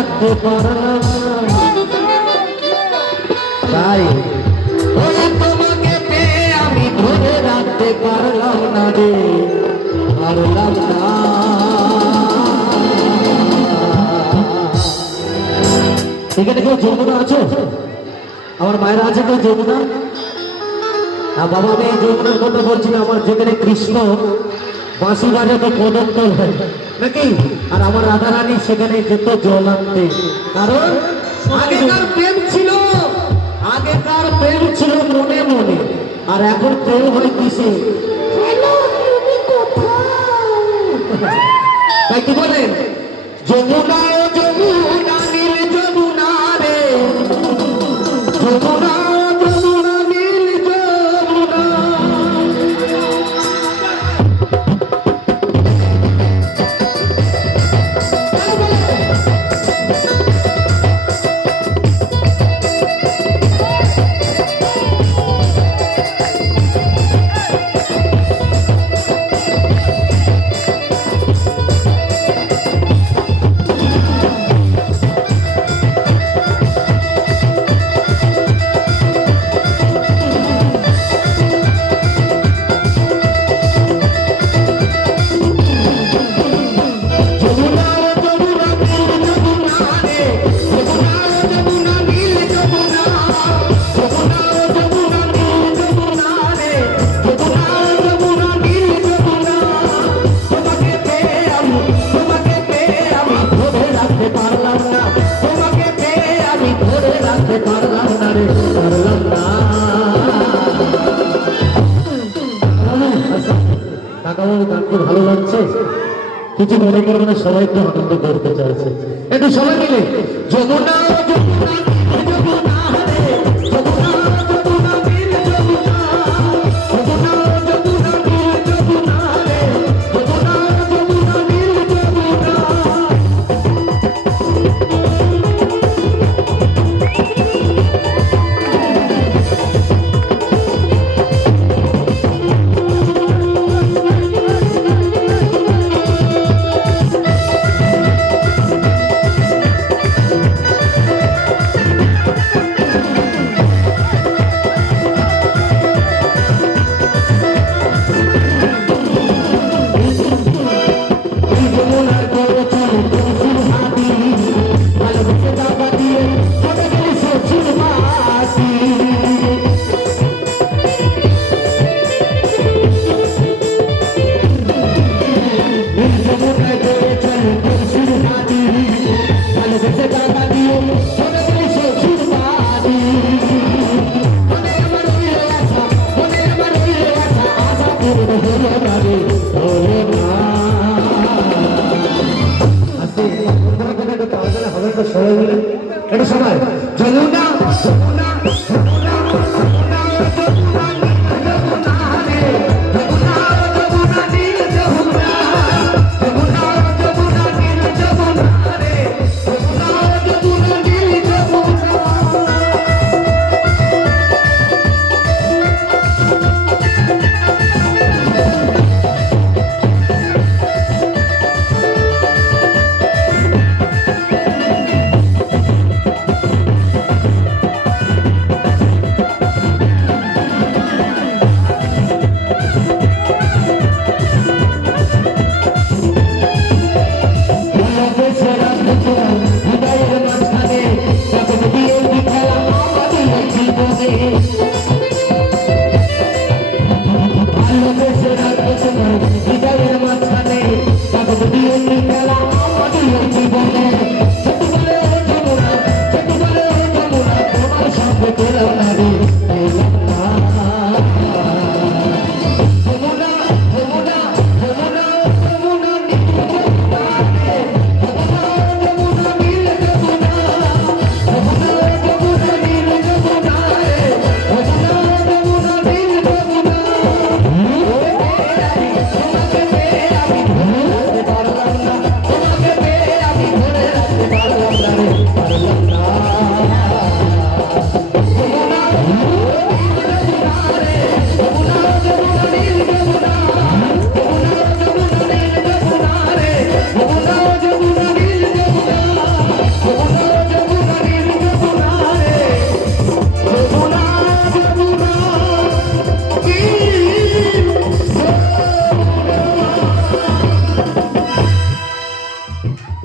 রাখতে পারলাম না। তাই তোমাকে পেয়ে আমি ধরে রাখতে পারলাম না রে, পারলাম না। এখানে কেউ যমুনা আছো? আমার মায়েরা আছে কেউ যমুনা? বাবা আমি এই যমুনার কথা বলছি না, আমার যেখানে কৃষ্ণ বাঁশি বাজাতে পদত্তল হয় নাকি, আর আমার রাধারানী সেখানে যেত জল আনতে। কারণ আগেকার প্রেম ছিল, আগেকার প্রেম ছিল মনে মনে, আর এখন প্রেম হয় কিসে? তাই কি বলেন? যমুনা যমুনা নীল যমুনা রে, যমুনা যমুনা নীল যমুনা। ভালো লাগছে, কিছু মনে করবে না, সবাই একটু আনন্দ করতে চাইছে, একটু সবাই মিলে যমুনা যমুনা যমুনা রে, যমুনা যমুনা নীল যমুনা, যমুনা যমুনা নীল যমুনা রে, যমুনা যমুনা নীল যমুনা। সবাই মিলে এটা সবাই